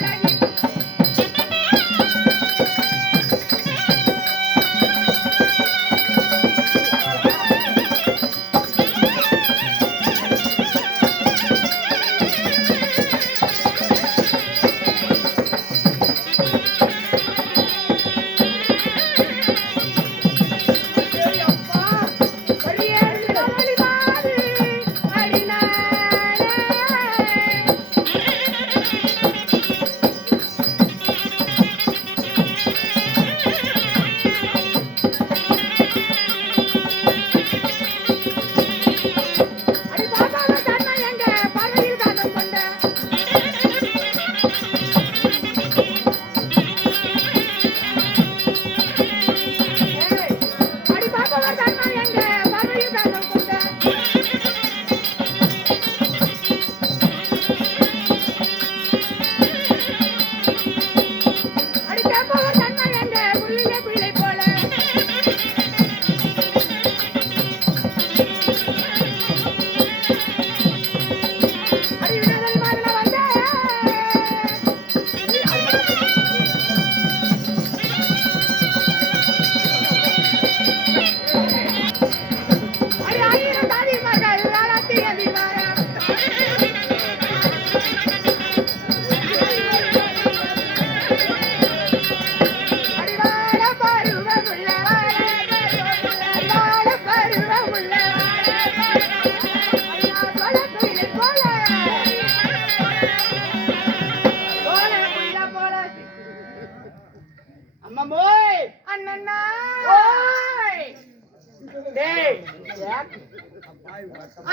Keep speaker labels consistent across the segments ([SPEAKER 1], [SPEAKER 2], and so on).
[SPEAKER 1] la
[SPEAKER 2] la la.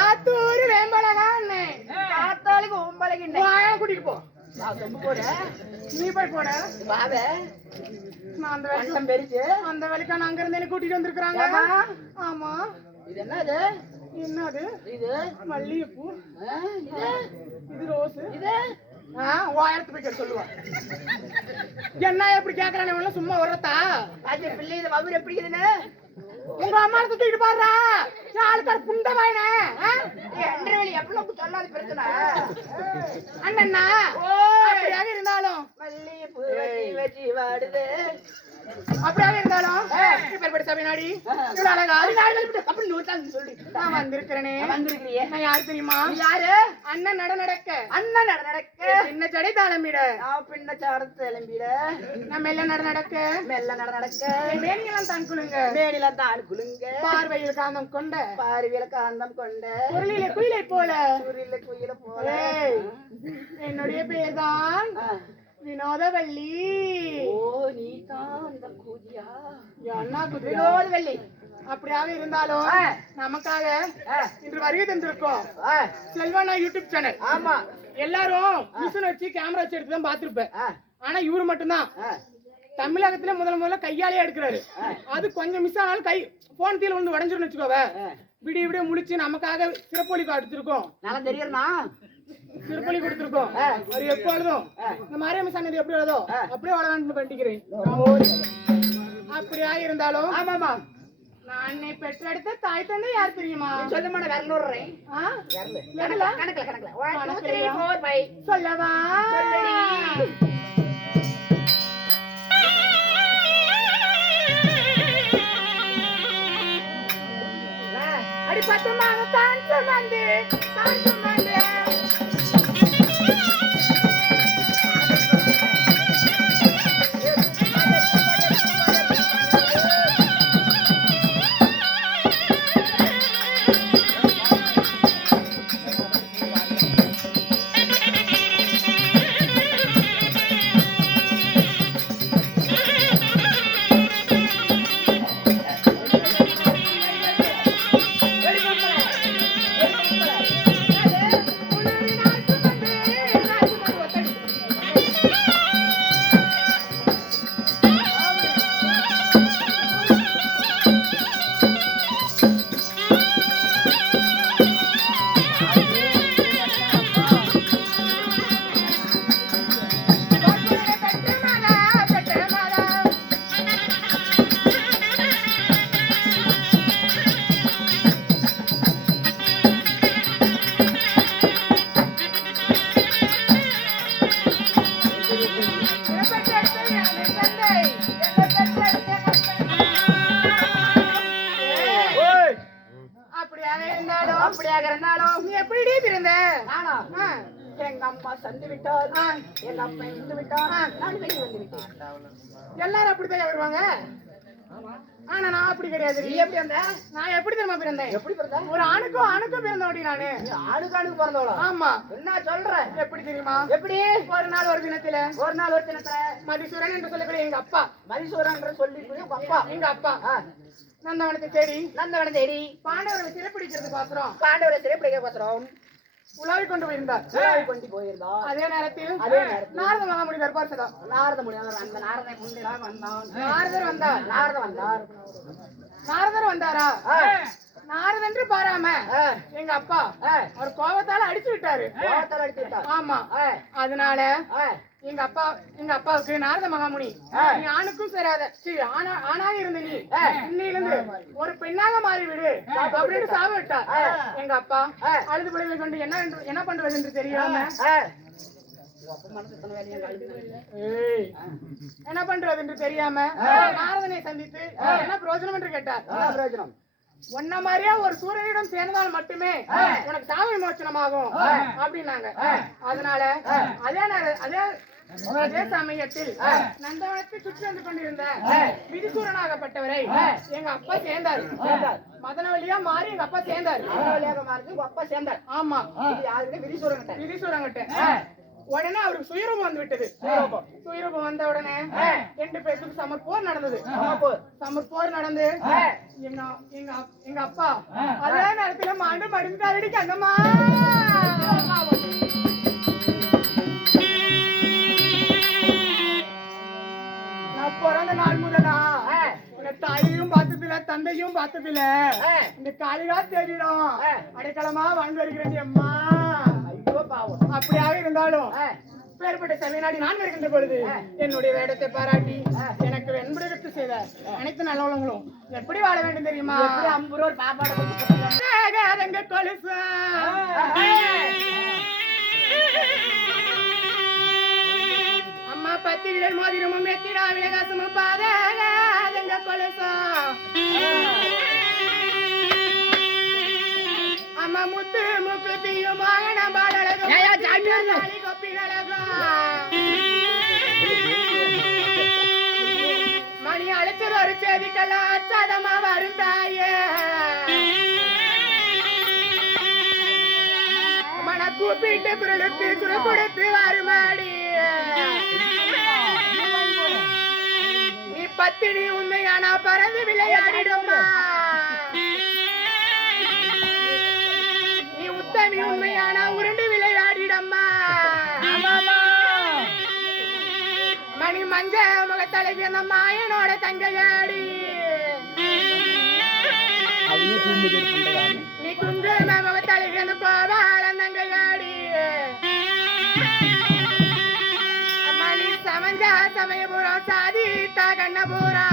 [SPEAKER 1] Attur வேம்பழகா அண்ணன்
[SPEAKER 2] காத்தாளுக்கு ஒம்பளைக்கு
[SPEAKER 1] கூட்டிட்டு போ. நீ போய் போட.
[SPEAKER 2] வாவே
[SPEAKER 1] அந்த வேலைக்கு
[SPEAKER 2] பெருச்சு
[SPEAKER 1] அந்த வேலைக்கான அங்க இருந்து என்ன கூட்டிட்டு வந்திருக்காங்க? ஆமா.
[SPEAKER 2] இது என்னது
[SPEAKER 1] என்னது?
[SPEAKER 2] இது?
[SPEAKER 1] மல்லிகைப்பூ.
[SPEAKER 2] இது?
[SPEAKER 1] ரோஸ்.
[SPEAKER 2] இது?
[SPEAKER 1] உயரத்து போய் சொல்லுவா. என்ன எப்படி கேக்குறானே சும்மா வரத்தா
[SPEAKER 2] அது பிள்ளை இது எப்படி இருக்குதுன்னு?
[SPEAKER 1] உங்க அம்மா தூக்கிட்டு பாடுறா ஆளுக்கார் புண்ட வாயினே.
[SPEAKER 2] எண்டரவெளி எவ்வளவு சொல்லாத பிரச்சனை. ஓய்.
[SPEAKER 1] அப்படியாக இருந்தாலும்.
[SPEAKER 2] மல்லிகைப்பூ வச்சி வச்சி வாடுது.
[SPEAKER 1] அப்படியாக இருந்தாலும். இப்பேற்பட்ட சபை நாடி அழகா.
[SPEAKER 2] அப்படி நூற்றாண்டு சொல்லி.
[SPEAKER 1] நான் வந்திருக்கிறேனே.
[SPEAKER 2] வந்திருக்கிறியே.
[SPEAKER 1] நான் யார் தெரியுமா?
[SPEAKER 2] யாரு?
[SPEAKER 1] அண்ணன் நட நடக்க.
[SPEAKER 2] அண்ணன் நட நடக்க.
[SPEAKER 1] சின்ன சடை தாளமிட
[SPEAKER 2] நான் பின்ன சாடத்து எலும்பிட
[SPEAKER 1] நான் மெல்ல நட நடக்க.
[SPEAKER 2] மெல்ல நட நடக்க.
[SPEAKER 1] வேணியெல்லாம் தான் குலுங்க.
[SPEAKER 2] மேடில தான் குலுங்க.
[SPEAKER 1] பார்வையில் காந்தம் கொண்ட.
[SPEAKER 2] பார்வையில காந்தம் கொண்ட.
[SPEAKER 1] பொருளிலே குயிலை போல.
[SPEAKER 2] சூரியல குயில போல.
[SPEAKER 1] என்னுடைய பேர்தான்
[SPEAKER 2] ஆ.
[SPEAKER 1] வினோதவல்லி
[SPEAKER 2] ஓ நீ தான் அந்த கூதியா
[SPEAKER 1] என்ன குதிரை
[SPEAKER 2] வினோதவல்லி
[SPEAKER 1] அப்படியாக இருந்தாலும். நமக்காக இன்று வருகை தந்திருக்கோம். செல்வானா யூடியூப் சேனல்.
[SPEAKER 2] ஆமா.
[SPEAKER 1] எல்லாரும் மிஷின் வச்சு கேமரா வச்சு எடுத்து தான் பார்த்திருப்பேன்.
[SPEAKER 2] ஆ,
[SPEAKER 1] ஆனா இவரு மட்டும்தான். தமிழகத்துல முதல்ல முதல்ல கையாலே எடுக்கிறாரு. அது கொஞ்சம் மிஸ் ஆனாலும் கை போன் தீல வந்து உடஞ்சிருன்னு வச்சுக்கோவ. விடிய விடிய முழிச்சு நமக்காக சிறப்பொலி எடுத்திருக்கோம்
[SPEAKER 2] நல்லா தெரியறனா?
[SPEAKER 1] சிறப்பொலி கொடுத்திருக்கோம். அது எப்பொழுதும் இந்த மாரியம்மன் சன்னதி எப்படி வருதோ அப்படியே வள வேண்டும் பண்ணிக்கிறேன். அப்படியா இருந்தாலும்
[SPEAKER 2] ஆமாமா
[SPEAKER 1] நான் பெற்றெடுத்த தாய் தந்தை யார் தெரியுமா?
[SPEAKER 2] சொந்தமான விரலுறேன்
[SPEAKER 1] ஆ?
[SPEAKER 2] கணக்குல.
[SPEAKER 1] சொல்லவா? பத்து மாதம் தான் சுமந்து
[SPEAKER 2] எங்க அம்மா சந்து விட்டார். எங்க அப்பா இருந்து விட்டார். நான் வெளியே வந்து விட்டேன்
[SPEAKER 1] எல்லாரும் அப்படித்தான் வருவாங்க? ஆனா நான் அப்படி கிடையாது.
[SPEAKER 2] நீ எப்படி வந்த?
[SPEAKER 1] நான் எப்படி தெரியுமா பிறந்தேன்?
[SPEAKER 2] எப்படி பிறந்த?
[SPEAKER 1] ஒரு ஆணுக்கும் ஆணுக்கும் பிறந்தவடி நானு.
[SPEAKER 2] நீ ஆணுக்கு ஆணுக்கு பிறந்தவளா?
[SPEAKER 1] ஆமா.
[SPEAKER 2] என்ன சொல்ற?
[SPEAKER 1] எப்படி தெரியுமா?
[SPEAKER 2] எப்படி?
[SPEAKER 1] ஒரு நாள் ஒரு தினத்துல
[SPEAKER 2] ஒரு நாள் ஒரு தினத்துல.
[SPEAKER 1] மதிசூரன் என்று சொல்லக்கூடிய எங்க அப்பா.
[SPEAKER 2] சொல்லி உங்க அப்பா.
[SPEAKER 1] எங்க அப்பா. நந்தவனத்தை தேடி
[SPEAKER 2] நந்தவன தேடி.
[SPEAKER 1] பாண்டவர்களை சிறைப்பிடிக்கிறது பாத்திரம்.
[SPEAKER 2] பாண்டவரை சிறைப்பிடிக்க பாத்திரம்.
[SPEAKER 1] உலாவி கொண்டு போயிருந்தார்
[SPEAKER 2] கொண்டு போயிருந்தோம்
[SPEAKER 1] அதே நேரத்தில்
[SPEAKER 2] அதே நேரத்தில்.
[SPEAKER 1] நாரத மகாமுடி தர்பார் சதா
[SPEAKER 2] நாரத முடியாது அந்த நாரதை முன்னிலாம் வந்தான்.
[SPEAKER 1] நாரதர் வந்தார்.
[SPEAKER 2] நாரத வந்தார்.
[SPEAKER 1] நாரதர் வந்தாரா? நாரதன்று பாராம. எங்க அப்பா அவர் கோபத்தால அடிச்சு விட்டாரு.
[SPEAKER 2] கோவத்தால் அடித்து விட்டார்.
[SPEAKER 1] ஆமா. அதனால எங்க அப்பா எங்க அப்பாவுக்கு நாரத மகாமுனி. நீ ஆணுக்கும் சேராத. ஆணா ஆணாக இருந்த நீ. இன்னிலிருந்து ஒரு பெண்ணாக மாறி விடு அப்படின்னு சாப விட்டார் எங்க அப்பா. அழுது புலவை கொண்டு என்ன என்ன பண்றது என்று தெரியாம என்ன பண்றது என்று தெரியாம நாரதனை சந்தித்து என்ன பிரயோஜனம் என்று கேட்டார்?
[SPEAKER 2] பிரயோஜனம்?
[SPEAKER 1] உன்ன மாதிரியே ஒரு சூரியனிடம் சேர்ந்தால் மட்டுமே உனக்கு சாம விமோச்சனமாகும் அப்படின்னாங்க. அதனால அதே நேர- அதே அதே சமயத்தில் நந்தவனத்தை சுற்றி வந்து கொண்டிருந்த விதிசூரனாகப்பட்டவரை எங்க அப்பா சேர்ந்தாரு. மதனவழியா மாறி எங்க அப்பா சேர்ந்தாரு.
[SPEAKER 2] அவன வழியாக மாறுது உங்க அப்பா சேர்ந்தார்.
[SPEAKER 1] ஆமா.
[SPEAKER 2] யாருக்கிட்ட விதிசூரன் கிட்ட
[SPEAKER 1] விதிசூரங்கிட்ட. உடனே அவருக்கு சுயரூபம் வந்து விட்டது சுயரூபம். வந்த உடனே ரெண்டு பேருக்கு சமர் போர் நடந்தது சமர் போர் நடந்து எங்க எங்க அப்- எங்க அப்பா அதே நேரத்துல மாண்டு மடிந்தாரடி கண்ணம்மா. நான் பிறந்த நாள் முதலா? தாயையும் பார்த்ததில்ல தந்தையும் பார்த்ததில்ல. இந்த காளிகா தேடிடும் அடைக்கலமா வாழ்ந்து வருகிறேன் அம்மா.
[SPEAKER 2] பாவம்.
[SPEAKER 1] அப்படியாக இருந்தாலும் பேர்பட்ட சமயநாடி நான் வருகின்ற பொழுது என்னுடைய வேடத்தை பாராட்டி எனக்கு வெண்படுத்து செய்த அனைத்து நல்லவங்களும் எப்படி வாழ வேண்டும் தெரியுமா?
[SPEAKER 2] ரூபா பாப்பாடை
[SPEAKER 1] கொலுசு. மணி அழைச்சது ஒரு செய்திக்கெல்லாம் அச்சாதமா வருந்தாயே மன கூப்பிட்டு குரலுக்கு குரல் கொடுத்து வருமாடி நீ பத்தினி உண்மையானா பறந்து விளையாடிடுமா நீ உத்தமி உண்மையானா மஞ்ச முகத்தலைக்கு அந்த மாயனோட தங்கையாடி நீ குங்கும முகத்தலைக்கு அந்த கோபாலன் தங்கையாடி அம்மா நீ சமஞ்ச சமயபுரம் சாதித்த கண்ணபுரா.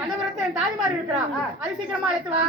[SPEAKER 1] அந்த புறத்தை என் தாய்மார் இருக்கிறா அது சீக்கிரமா அழைத்து வா.